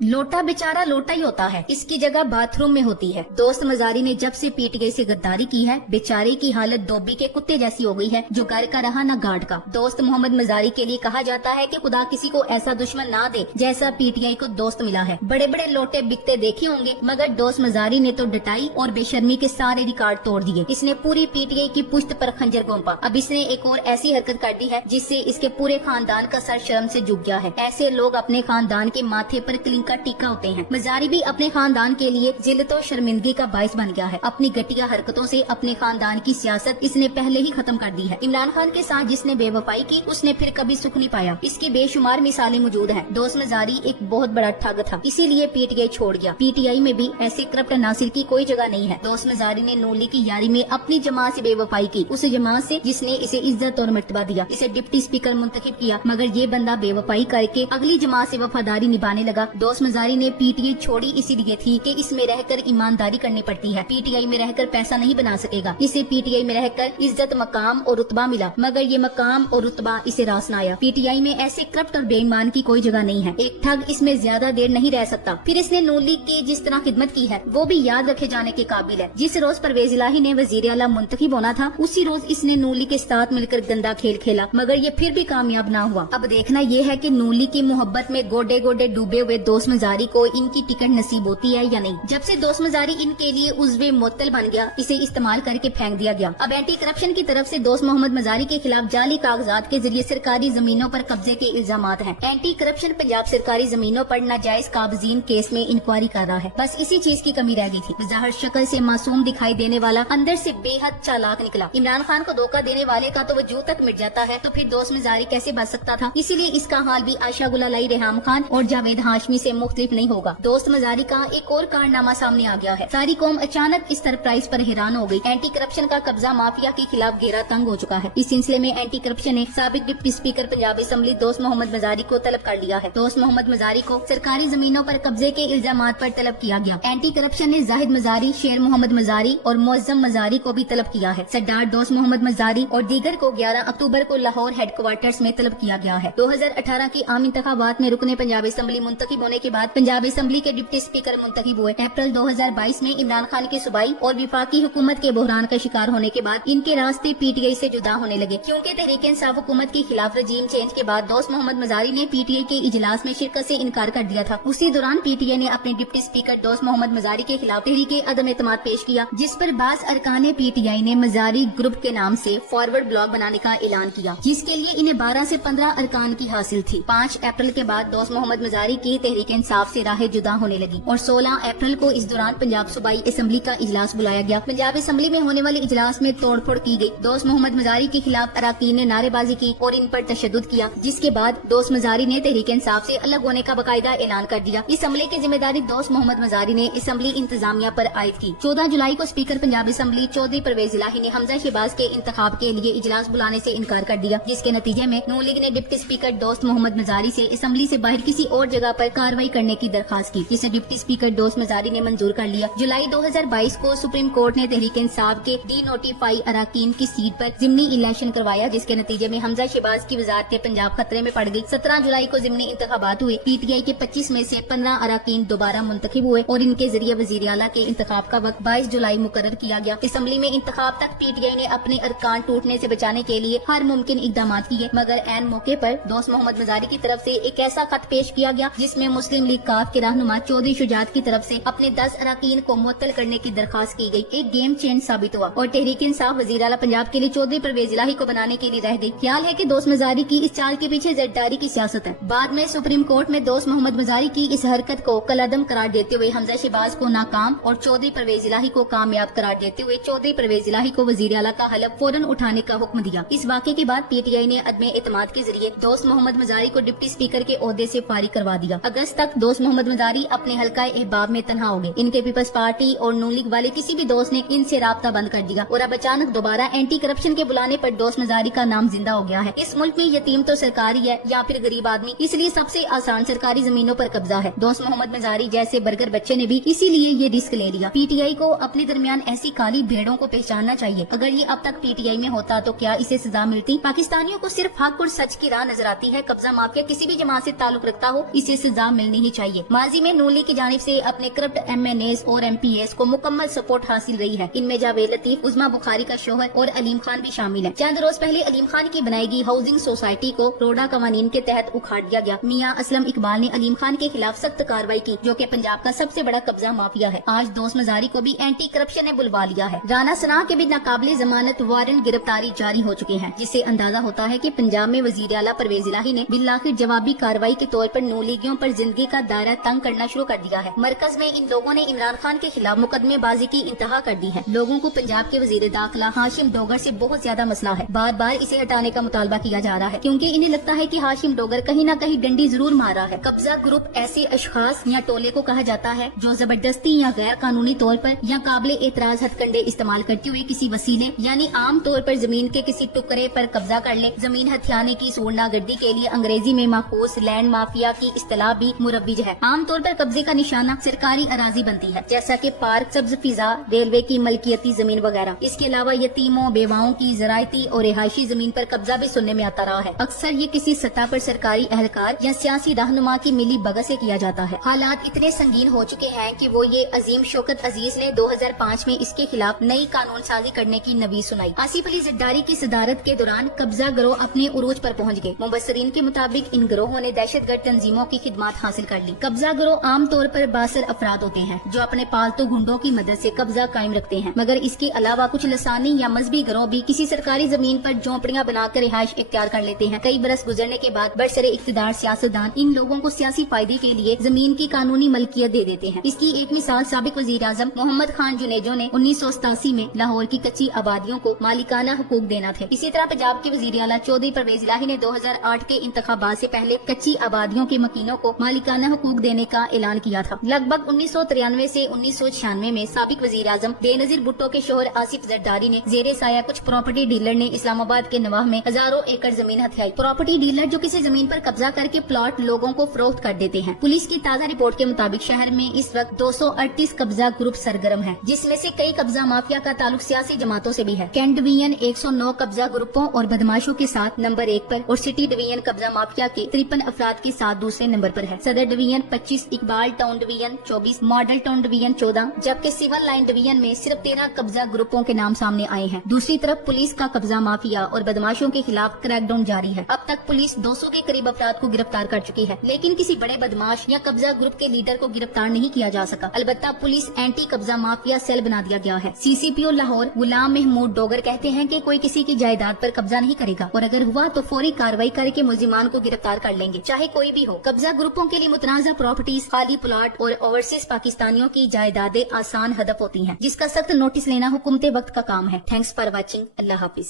लोटा बेचारा लोटा ही होता है, इसकी जगह बाथरूम में होती है। दोस्त मजारी ने जब से पीटीआई से गद्दारी की है, बेचारे की हालत धोबी के कुत्ते जैसी हो गई है, जो घर का रहा न गार्ड का। दोस्त मोहम्मद मजारी के लिए कहा जाता है कि खुदा किसी को ऐसा दुश्मन ना दे जैसा पीटीआई को दोस्त मिला है। बड़े बड़े लोटे बिकते देखे होंगे, मगर दोस्त मजारी ने तो डटाई और बेशर्मी के सारे रिकॉर्ड तोड़ दिए। इसने पूरी पीटीआई की पुश्त पर खंजर घोंपा। अब इसने एक और ऐसी हरकत कर दी है जिससे इसके पूरे खानदान का सर शर्म से झुक गया है। ऐसे लोग अपने खानदान के माथे पर कलिंग का टीका होते हैं। मजारी भी अपने खानदान के लिए जिल्लत और शर्मिंदगी का बाइस बन गया है। अपनी घटिया हरकतों से अपने खानदान की सियासत इसने पहले ही खत्म कर दी है। इमरान खान के साथ जिसने बेवफाई की उसने फिर कभी सुख नहीं पाया। इसकी बेशुमार मिसालें मौजूद हैं। दोस्त मजारी एक बहुत बड़ा ठग था, इसीलिए पीटीआई छोड़ गया। पीटीआई में भी ऐसे करप्ट नासिर की कोई जगह नहीं है। दोस्त मजारी ने नून लीग की यारी में अपनी जमात से बेवफाई की, उस जमात से जिसने इसे इज्जत और मर्तबा दिया, इसे डिप्टी स्पीकर मुंतखब किया, मगर ये बंदा बेवफाई करके अगली जमात से वफादारी निभाने लगा। दोस्त मजारी ने पीटीआई छोड़ी इसीलिए थी कि इसमें रहकर ईमानदारी करनी पड़ती है। पीटीआई में रहकर पैसा नहीं बना सकेगा। इसे पीटीआई में रहकर इज्जत, मकाम और रुतबा मिला, मगर ये मकाम और रुतबा इसे रास न आया। पीटीआई में ऐसे करप्ट और बेईमान की कोई जगह नहीं है। एक ठग इसमें ज्यादा देर नहीं रह सकता। फिर इसने नून लीग की जिस तरह खिदमत की है वो भी याद रखे जाने के काबिल है। जिस रोज परवेज इलाही ने वजीर आला मुंतखब होना था, उसी रोज इसने नून लीग के साथ मिलकर गंदा खेल खेला, मगर ये फिर भी कामयाब न हुआ। अब देखना ये है कि नून लीग की मोहब्बत में गोडे गोडे डूबे हुए दोस्त मजारी को इनकी टिकट नसीब होती है या नहीं। जब से दोस्त मजारी इनके लिए उज़्वे मुअत्तल बन गया, इसे इस्तेमाल करके फेंक दिया गया। अब एंटी करप्शन की तरफ से दोस्त मोहम्मद मजारी के खिलाफ जाली कागजात के जरिए सरकारी जमीनों पर कब्जे के इल्जामात हैं। एंटी करप्शन पंजाब सरकारी जमीनों पर नाजायज काबजीन केस में इंक्वायरी कर रहा है। बस इसी चीज की कमी रह गई थी। ज़ाहिर शक्ल से मासूम दिखाई देने वाला अंदर से बेहद चालाक निकला। इमरान खान को धोखा देने वाले का तो वजूद तक मिट जाता है, तो फिर दोस्त मजारी कैसे बच सकता था। इसीलिए इसका हाल भी आशा गुलालाई, रेहाम खान और जावेद हाशमी से मुख्तलिफ नहीं होगा। दोस्त मजारी का एक और कारनामा सामने आ गया है। सारी कौम अचानक इस सरप्राइज पर हैरान हो गई। एंटी करप्शन का कब्जा माफिया के खिलाफ घेरा तंग हो चुका है। इस सिलसिले में एंटी करप्शन ने साबिक डिप्टी स्पीकर पंजाब असेंबली दोस्त मोहम्मद मजारी को तलब कर लिया है। दोस्त मोहम्मद मजारी को सरकारी जमीनों पर कब्जे के इल्जामात पर तलब किया गया। एंटी करप्शन ने जाहिद मजारी, शेर मोहम्मद मजारी और मुअज्जम मजारी को भी तलब किया है। सरदार दोस्त मोहम्मद मजारी और दीगर को 11 अक्टूबर को लाहौर हेडक्वार्टर्स में तलब किया गया है। 2018 की आम इंतखाबात में रुकने पंजाब असेंबली मुंतखब होने के बाद पंजाब असेंबली के डिप्टी स्पीकर मुंतखब हुए। अप्रैल 2022 में इमरान खान की सूबाई और विफाकी हुकूमत के बहरान का शिकार होने के बाद इनके रास्ते पीटीआई से जुदा होने लगे, क्योंकि तहरीक इंसाफ हुकूमत के खिलाफ रजीम चेंज के बाद दोस्त मोहम्मद मजारी ने पीटीआई के इजलास में शिरकत से इनकार कर दिया था। उसी दौरान पीटीआई ने अपने डिप्टी स्पीकर दोस्त मोहम्मद मजारी के खिलाफ तहरीक अदम एतमाद पेश किया, जिस पर बाज़ अरकान पीटीआई ने मजारी ग्रुप के नाम से फॉरवर्ड ब्लॉग बनाने का ऐलान किया, जिसके लिए इन्हें 12 से 15 अरकान की हासिल थी। 5 अप्रैल के बाद दोस्त मोहम्मद मजारी की तहरीक इंसाफ से राहें जुदा होने लगी और 16 अप्रैल को इस दौरान पंजाब सूबाई असेंबली का इजलास बुलाया गया। पंजाब असेंबली में होने वाले इजलास में तोड़फोड़ की गई। दोस्त मोहम्मद मजारी के खिलाफ अरकान ने नारेबाजी की और इन पर तशद्दुद किया, जिसके बाद दोस्त मजारी ने तहरीक इंसाफ से अलग होने का बाकायदा ऐलान कर दिया। इस हमले की जिम्मेदारी दोस्त मोहम्मद मजारी ने असेंबली इंतजामिया पर आयद की। 14 जुलाई को स्पीकर पंजाब असेंबली चौधरी परवेज इलाही ने हमजा शहबाज के इंतखाब के लिए इजलास बुलाने से इनकार कर दिया, जिसके नतीजे में नून लीग ने डिप्टी स्पीकर दोस्त मोहम्मद मजारी से असेंबली से बाहर किसी और जगह पर कार्रवाई करने की दरखास्त की, जिसे डिप्टी स्पीकर दोस्त मजारी ने मंजूर कर लिया। जुलाई 2022 को सुप्रीम कोर्ट ने तहरीक इंसाफ के डी नोटिफाई अरकान की सीट पर जिमनी इलेक्शन करवाया, जिसके नतीजे में हमजा शहबाज की वजारत पंजाब खतरे में पड़ गई। 17 जुलाई को जिमनी इंतखाबात हुए। पीटीआई के 25 में से 15 अरकान दोबारा मुंतखब हुए और इनके जरिए वजीर आला के इंतखाब का वक्त 22 जुलाई मुकर्रर किया गया। असेंबली में इंतखाब तक पीटीआई ने अपने अरकान टूटने से बचाने के लिए हर मुमकिन इकदाम किए, मगर ऐन मौके पर दोस्त मोहम्मद मजारी की तरफ से एक ऐसा खत पेश किया गया जिसमें मुस्लिम लीग काफ के रहनुमा चौधरी शुजात की तरफ से अपने 10 अरकान को मुअत्तल करने की दरखास्त की गई। एक गेम चेंज साबित हुआ और तहरीक इंसाफ वजीर आला पंजाब के लिए चौधरी परवेज इलाही को बनाने के लिए रह गई। ख्याल है कि दोस्त मजारी की इस चाल के पीछे जरदारी की सियासत है। बाद में सुप्रीम कोर्ट में दोस्त मोहम्मद मजारी की इस हरकत को कलअदम करार देते हुए हमजा शहबाज को नाकाम और चौधरी परवेज इलाही को कामयाब करार देते हुए चौधरी परवेज इलाही को वजीर आला का हलफ फौरन उठाने का हुक्म दिया। इस वाक़े के बाद पीटीआई ने अदम एतमाद के जरिए दोस्त मोहम्मद मजारी को डिप्टी स्पीकर के ओहदे से फारिग करवा दिया। अगस्त तक दोस्त मोहम्मद मजारी अपने हल्का अहबाब में तन्हा हो गए। इनके पीपल्स पार्टी और नून लीग वाले किसी भी दोस्त ने इनसे राब्ता बंद कर दिया और अब अचानक दोबारा एंटी करप्शन के बुलाने पर दोस्त मजारी का नाम जिंदा हो गया है। इस मुल्क में यतीम तो सरकार ही है या फिर गरीब आदमी, इसलिए सबसे आसान सरकारी जमीनों पर कब्जा है। दोस्त मोहम्मद मजारी जैसे बर्गर बच्चे ने भी इसीलिए ये रिस्क ले लिया। पीटीआई को अपने दरमियान ऐसी काली भेड़ों को पहचानना चाहिए। अगर ये अब तक पीटीआई में होता तो क्या इसे सजा मिलती? पाकिस्तानियों को सिर्फ हक और सच की राह नजर आती है। कब्जा माफिया किसी भी जमात से ताल्लुक रखता हो, इसे सजा मिलनी मिलनी ही चाहिए। माजी में नून लीग की जानिब से अपने करप्ट MNAs और MPs को मुकम्मल सपोर्ट हासिल रही है। इनमें जावेद लतीफ, उस्मा बुखारी का शोहर और अलीम खान भी शामिल है। चंद रोज पहले अलीम खान की बनाई गई हाउसिंग सोसाइटी को रोडा कवानीन के तहत उखाड़ दिया गया। मियां असलम इकबाल ने अलीम खान के खिलाफ सख्त कार्रवाई की, जो कि पंजाब का सबसे बड़ा कब्जा माफिया है। आज दोस्त मजारी को भी एंटी करप्शन ने बुलवा लिया है। राना सना के भी नाकाबिले जमानत वारंट गिरफ्तारी जारी हो चुके हैं, जिससे अंदाजा होता है कि पंजाब में वजीर आला परवेज इलाही ने बिलाखिर जवाबी कार्रवाई के तौर पर नून लीगियों पर जिंदगी का दायरा तंग करना शुरू कर दिया है। मरकज में इन लोगों ने इमरान खान के खिलाफ मुकदमेबाजी की इंतहा कर दी है। लोगों को पंजाब के वजीर दाखिला हाशिम डोगर से बहुत ज्यादा मसला है। बार बार इसे हटाने का मुतालबा किया जा रहा है, क्योंकि इन्हें लगता है कि हाशिम डोगर कहीं न कहीं डंडी जरूर मार रहा है। कब्जा ग्रुप ऐसे अशखास या टोले को कहा जाता है जो जबरदस्ती या गैर कानूनी तौर पर या काबिल एतराज हथकंडे इस्तेमाल करते हुए किसी वसीले यानी आम तौर पर जमीन के किसी टुकड़े पर कब्जा कर ले। जमीन हथियाने की सूरनागर्दी के लिए अंग्रेजी में माखूस लैंड माफिया की इस्तिलाह भी मुरव्विज है। आम तौर पर कब्जे का निशाना सरकारी अराजी बनती है, जैसा कि पार्क, सब्ज फिजा, रेलवे की मलकियती जमीन वगैरह। इसके अलावा यतीमों, बेवाओं की ज़रायती और रिहायशी जमीन पर कब्जा भी सुनने में आता रहा है। अक्सर ये किसी सतह पर सरकारी एहलकार या सियासी रहनुमा की मिली भगत से किया जाता है। हालात इतने संगीन हो चुके हैं कि वो ये अजीम शौकत अजीज ने 2005 में इसके खिलाफ नई कानून साजी करने की नवीज सुनाई। आसिफ अली जरदारी की सदारत के दौरान कब्जा गिरोह अपने उरूज पर पहुंच गए। मुबस्सरीन के मुताबिक इन गिरोहों ने दहशतगर्द तंजीमों की खिदमत हासिल कर ली। कब्जा गिरोह आम तौर पर बासर अफराद होते हैं जो अपने पालतू गुंडों की मदद से कब्जा कायम रखते हैं, मगर इसके अलावा कुछ लसानी या मजहबी गिरोह भी किसी सरकारी जमीन पर झोंपड़ियां बनाकर रिहाइश इख्तियार कर लेते हैं। कई बरस गुजरने के बाद बरसरे इख्तिदार सियासतदान इन लोगों को सियासी फायदे के लिए जमीन की कानूनी मलकियत दे देते हैं। इसकी एक मिसाल साबिक वजीर आजम मोहम्मद खान जुनेजो ने 1987 में लाहौर की कच्ची आबादियों को मालिकाना हुकूक देना थे। इसी तरह पंजाब के वजीर आला चौधरी परवेज इलाही ने 2008 के इंतखाबात से पहले कच्ची आबादियों के मकीनों को मालिकाना हुकूक देने का ऐलान किया था। लगभग 1993 से 1996 में साबिक वजीर आजम बेनजीर भुट्टो के शोहर आसिफ जरदारी ने जेरे साया कुछ प्रॉपर्टी डीलर ने इस्लामाबाद के नवाह में हजारों एकड़ जमीन हथियाई। प्रॉपर्टी डीलर जो किसी जमीन पर कब्जा करके प्लॉट लोगों को फरोख्त कर देते हैं। पुलिस की ताज़ा रिपोर्ट के मुताबिक शहर में इस वक्त 238 कब्जा ग्रुप सरगर्म है, जिसमें से कई कब्जा माफिया का ताल्लुक सियासी जमातों से भी है। कैंट डिवीजन 109 कब्जा ग्रुपों और बदमाशों के साथ नंबर 1 पर और सिटी डिवीजन कब्जा माफिया के 53 अफराद के साथ दूसरे नंबर पर है। सदर division 25, Iqbal town division 24, model town division 14, जबकि सिविल लाइन डिवीजन में सिर्फ 13 कब्जा ग्रुपों के नाम सामने आए हैं। दूसरी तरफ पुलिस का कब्जा माफिया और बदमाशों के खिलाफ क्रैकडाउन जारी है। अब तक पुलिस 200 के करीब अफराद को गिरफ्तार कर चुकी है, लेकिन किसी बड़े बदमाश या कब्जा ग्रुप के लीडर को गिरफ्तार नहीं किया जा सका। अलबत्ता पुलिस एंटी कब्जा माफिया सेल बना दिया गया है। CCPO लाहौर गुलाम महमूद डोगर कहते हैं कि कोई किसी की जायदाद पर कब्जा नहीं करेगा और अगर हुआ तो फौरी कार्रवाई करके मुलजिमान को गिरफ्तार कर लेंगे, चाहे कोई भी हो। कब्जा ग्रुपों के लिए मुतनाज़ा प्रॉपर्टीज, खाली प्लॉट और ओवरसीज पाकिस्तानियों की जायदादें आसान हदफ होती हैं, जिसका सख्त नोटिस लेना हुकूमत वक्त का काम है। Thanks for watching. Allah Hafiz.